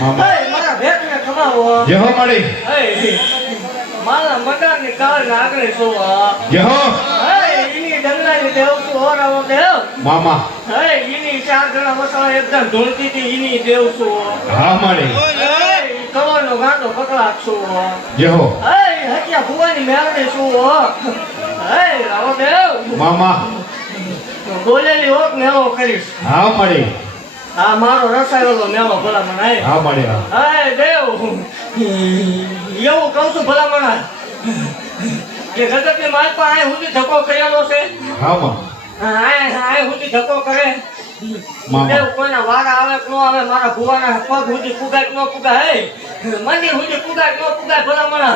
મામા એ મારા ભેટને ખમાવો જેહો મળી એ મારા મકાનની કાળ નાગરે છો જેહો એની ડંગરાની દેવ છું ઓરાવો દેવ મામા એની 4 જણા મસાલા એકદમ ઢોળતી હતી એની દેવ છું હા મળી કવરનો ગાંડો પકડાટ છું જેહો હત્યા ભુવાની મેળડી છું રાવો દેવ મામા બોલેલી હોક મેળો કરીશ હા મળી આ મારો રસાયેલો મેળો ભલામણ હા મળી હે દેવ એવું કહું છું ભલામણ કે જગતની માલ પર આય સુધી ધક્કો કરેલો છે હા માં આય સુધી ધક્કો કરે મામા દેવ કોઈના વારા આવે કે ન આવે મારા ભુવાના પગ સુધી પુગાય કે ન પુગાય મંદિર સુધી પુગાય કે ન પુગાય ભલામણ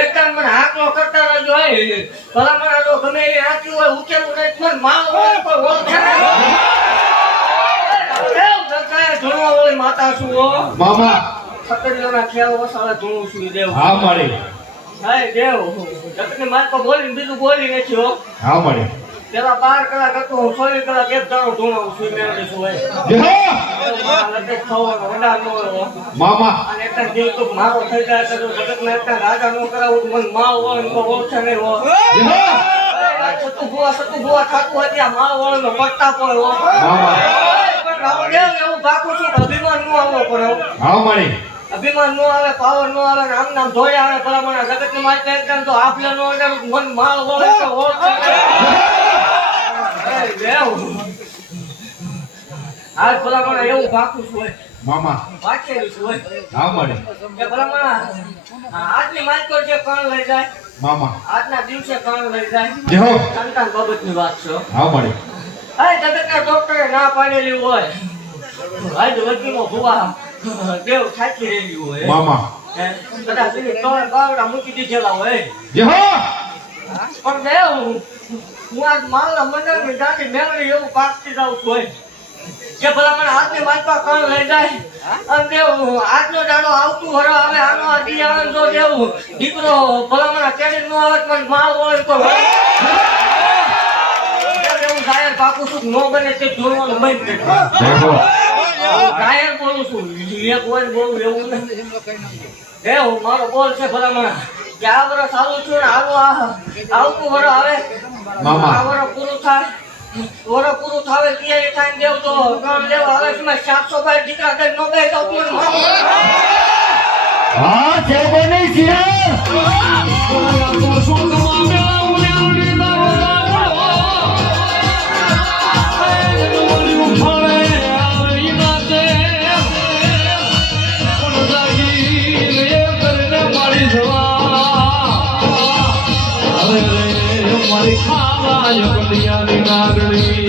એકદમ મને હાકલો કરતા રહેજો ભલામણ જો ગમે એ આંચ્યું હોય ઉકેલું નહીં મને માલ હોય કોઈ ઓળખે નહીં માતા છું મામા સકડીઓના ખેલ વસાવે ધૂણું છું દેવ હા મળી હાય દેવ જગતની માલ પર બોલીને બીજું બોલી નથી હો હા મળી પેલા 12 કલાક હતું હું 16 કલાક એક દાડો ધૂણાવું છું મેળવી છું મામા અને એક દિલ તો મારો થઈ જાય તો જગતના એક રાજા નો કરાવું મને માલ હોય તો ઓળખે નહીં હો સતુ ભુવા થતું હોય ત્યાં માલ વાળો નો પટ્ટા પર હો પણ રામ દેવ એવું બાકું છું અભિમાન નો આવવો પડે હા મળી અભિમાન નો આવે પાવર નો આવે આમ નામ ધોઈ આવે ભલામણ જગત ની માલ એકદમ તો આપલે નો મન માલ વાળો તો ઓળખે આજ ભલામણ એવું બાકું છું મામા વાંચેલું છું હા મળી કે ભલામણ આજની માલ પર જે કણ લઈ જાય મામા આજના દિવસે કણ લઈ જાય જેહો સંતાન બાબતની વાત છે હા મળી આ જગતના ડોક્ટરે ના પાડેલી હોય આજ વકીલો ભુવા દેવ સાચી રહેલી હોય મામા કદાચ એની તોય બાવડા મૂકી દીધેલા હોય જેહો પણ દેવ હું આજ મારા મંડળની દાટી મેળવી એવું પાકતી જાઉં છું હોય કે ભલામણ આજની માલપા કણ લઈ જાય અને દેવ આજનો દાડો આવતું હરો આવે આનો આદી આવે જો દેવ દીકરો ભલામણ કેડી નો આવે પણ માલ વળે તો એવું જાહેર પાકું છું નો બને તે જોવાનું બંધ કરી જેહો જાહેર બોલું છું એક હોય બોલું એવું નથી દેવ મારો બોલ છે ભલામણ કે આ વર્ષ ચાલુ છું ને આવતું વરો આવે મામા. આ વરો પૂરું થાય વરો પૂરું થાવે ત્યારે થાય ને દેવ તો ગણ લેવા આવે છે 722 દીકરા કઈ નો બે તો તું હા છે બની છે મારી ખાવા કલિયાની નાગણી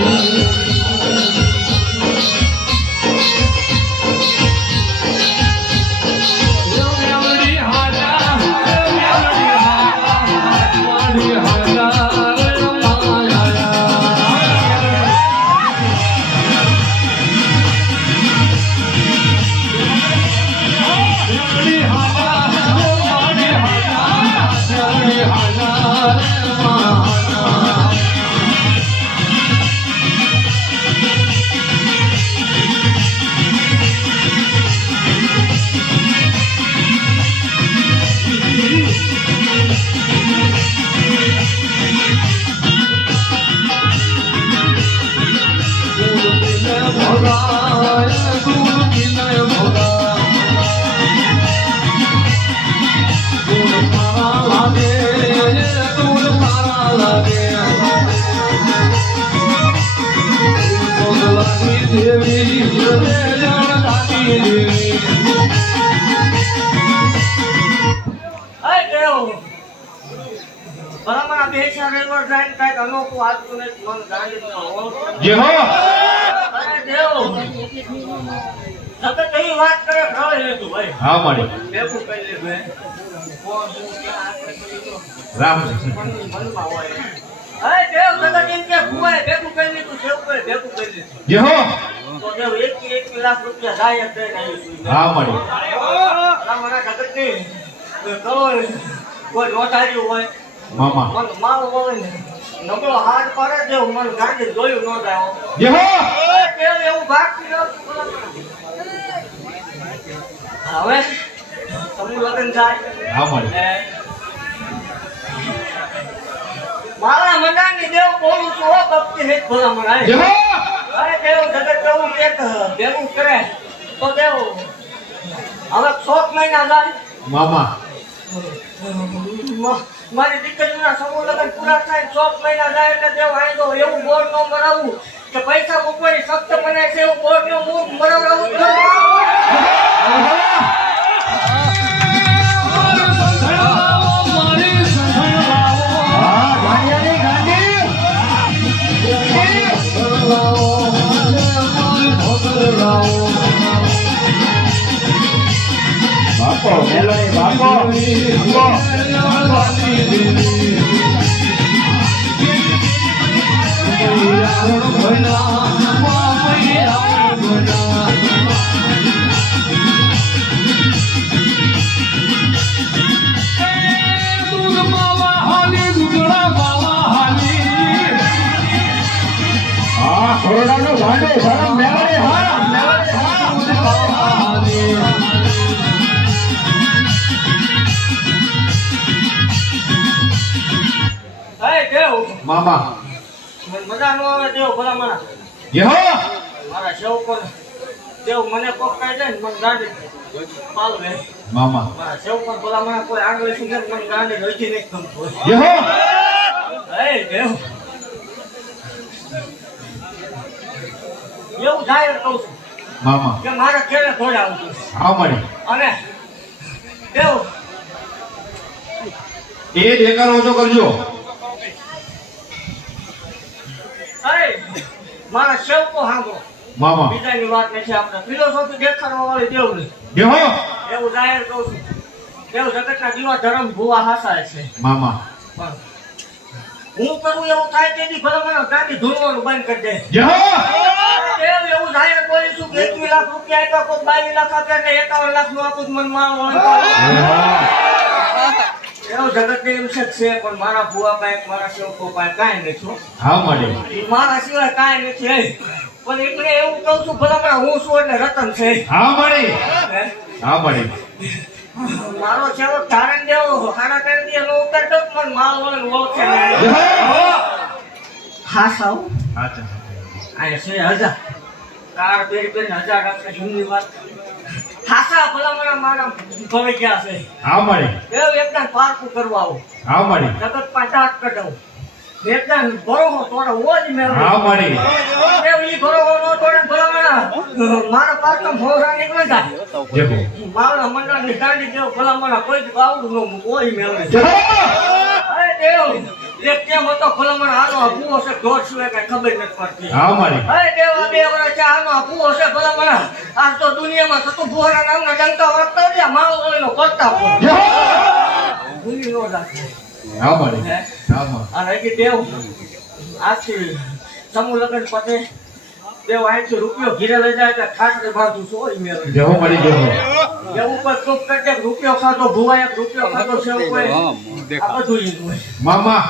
ભલામણ બે ચાર રેલવે ટ્રેન કઈક અનોખું હાલતું નથી મન ગાંડી જેહો અરે દેવ સતત એવી વાત કરે ખરે લેતું ભાઈ હા મળી ભેગું કરી લે ભાઈ કોણ હું ક્યાં આખરે કરી તો રામ મનમાં હોય અરે દેવ સતત એમ કે ભુવાએ ભેગું કરી લીધું સેવ કરે ભેગું કરી લીધું જેહો તો દેવ 1 લાખ રૂપિયા જાય ટ્રેન આવી છું હા મળી ભલામણ જગત ની કરો કોઈ રોટાડ્યું હોય મામા મન માલ હોય ને નબળો હાથ પડે જેવું મને ગાંધી જોયું ન જાય હો. જે હો કેમ એવું ભાગતી નહોતું ભલા મને. હવે સમૂહ લગ્ન થાય હા મળી એ મારા મંડાની દેવ બોલું છું હો ભક્તિ હે ભલા મને. જે હો અરે દેવ જગત કેવું એક ભેગું કરે તો દેવ હવે 6 મહિના જાય મામા મારી દીકરીના સમૂહ લગ્ન પૂરા થાય 6 મહિના જાય એટલે દેવ આઈ તો એવું બોર્ડ નો બનાવવું કે પૈસા મૂકવાની સખ્ત મને છે એવું બોર્ડ નો મૂક બનાવવું હા ગાંડિયાની ગાંડી બાપો મેલોડી બાપો હા કોરોનાનું ગાંડો ધરમ મેલોડી હા મેલોડી હા હે દેવ મામા મને મજા નો આવે દેવ ભલા મને. જે હો મારા શેવ પર દેવ મને કોક કાઢે ને મને ગાંડી પાલવે. મામા મારા શેવ પર ભલા મને કોઈ આંગળી સુધી મને ગાંડી રોજી નહીં ગમતું. જે હો હે દેવ એવું જાય કહું છું મામા કે મારા ખેડે થોડા આવતું હા મળી અને દેવ એ દેખાડો ઓછો કરજો હે મારા શેવ કો સાંભળો મામા બીજાની વાત નથી આપણે ફિલોસોફી દેખાડવા વાળી દેવ નહીં જે હો એવું જાહેર કહું છું દેવ જગતના દીવા ધર્મ ભૂવા હાસાય છે મામા પણ હું કરું એવું થાય તેથી ભલે મને ગાંડી ધૂળવાનું બંધ કરી દે. જે હો દેવ એવું જાહેર બોલીશું કે 21 લાખ રૂપિયા આપ્યા કોઈ 22 લાખ આપ્યા ને 51 લાખ નું આપું મને મારો એવું જગત એમ છે પણ મારા ભૂવા પાસે મારા સેવકો પાસે કાંઈ નથી હો. હા મળી મારા સિવાય કાંઈ નથી હે. પણ એમને એવું કહું છું ભલા મને હું છું એટલે રતન છે હા મળી હે? હા મળી મારો સેવક ધારણ દેવો ખાના કરી દે નો ઉતરતો પણ મારો વળન ઓળખે નહીં. જે હો હા સાવ હા ચાલ આ છે 1000 કાર પેરી પેરી 1000 આપણે જૂની વાત ખાસા ભલા મને મારા ભવે ગયા છે હા મળી એવું એકદમ પારકું કરવા આવું હા મળી જગત પાંચ હાથ કઢાવું એકદમ ભરોહો તોડે ઓજ મેં હા મળી એવું ઈ ભરોહો નો તોડે ભલા મારા પાછળ ભોરા નીકળે જાય જે હો મારા મંડળની ગાંડી દેવ ભલા મને કોઈ જ બાવડું નો કોઈ મેળવે જે હો અરે દેવ એક કેમ હતો ભલા મને આનો ભૂવો છે ઢોર સિવાય કઈ ખબર નથી પડતી હા મળી અરે દેવ આ 2 વર્ષ છે આનો ભૂવો છે ભલા મને આ તો દુનિયામાં થતું ભોરા નામના ડંકા વર્તા રહ્યા મારો ઓળીનો કરતા જે હો ભૂલી નો રાખે હા મળી હા મળી અને હજી દેવ આથી સમૂહ લગ્ન પતે દેવ અહીંથી રૂપિયો ઘીરે લઈ જાય એટલે ખાટલે બાંધું છું ઓય મેળવે જે હો મળી જે હો એવું પર ચૂપ કરજે રૂપિયો ખાધો ભૂવા એક રૂપિયો ખાધો છે એવું કોઈ આ બધું ઈ હોય મામા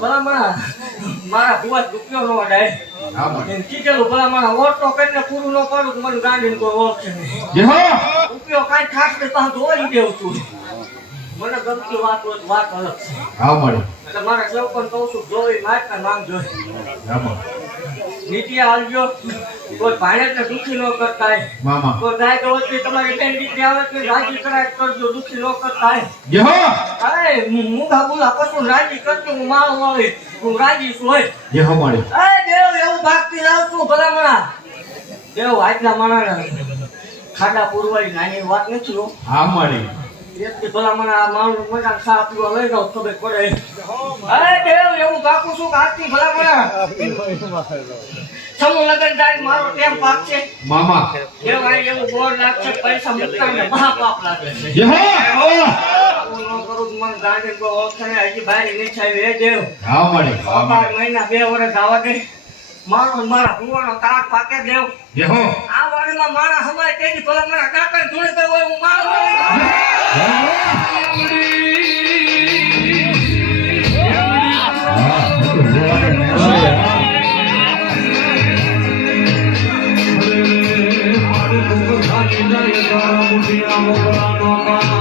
ભલા મારા ભૂવા રૂપિયો નો વડાય હા મળી એને કીધેલું ભલા મારા ઓટો કરીને પૂરું ન કરું તો મને ગાંડીને કોઈ ઓળખે નહીં જે હો રૂપિયો કાંઈ ખાટલે બાંધું ઓય દેવું છું મને ગમતી વાત હોય તો વાત અલગ છે હા મળી એટલે મારા સેવકોને કહું છું જોઈ માગતા માંગજો હા મળી નીતિ આવજો કોઈ ભાણેજને દુઃખી ન કરતા મામા કોઈ ગાય તો વચ્ચે તમારી બેન દીકરી આવે તો રાજી કરાય કરજો દુઃખી ન કરતા જે હો અરે મુગા બુલા કશું રાજી કરજો હું મારું આવે હું રાજી છું હોય જે હો મળી અરે દેવ એવું ભાગતી રાવ છું ભલામણા દેવ આજના માણા ખાડા પૂરવાની નાની વાત નથી હો હા મળી એકથી ભલામણા આ માણસ મજા ખા પીવા લઈ જાવ ખબર પડે અરે દેવ એવું ભાગું છું કે આજથી ભલામણા સમૂહ લગન જાય મારો ટેમ પાક છે મામા દેવ આ એવું બોર લાગશે પૈસા મૂકતા ને મહાપાપ લાગે છે જે હો આવું ન કરું તો મને ગાંડી કોઈ ઓળખે નહીં. હજી બહાર નથી આવી હે દેવ હા મળી હા 12 મહિના 2 વર્ષ આવવા દે મારા ભુવાનો તાક પાકે દેવ જે હો આ વાડીમાં મારા હમાય તેની ભલા મારા કાકા ધૂણી તો હોય હું મારો હા જાય તારા મુઠિયા મોકળાનો માન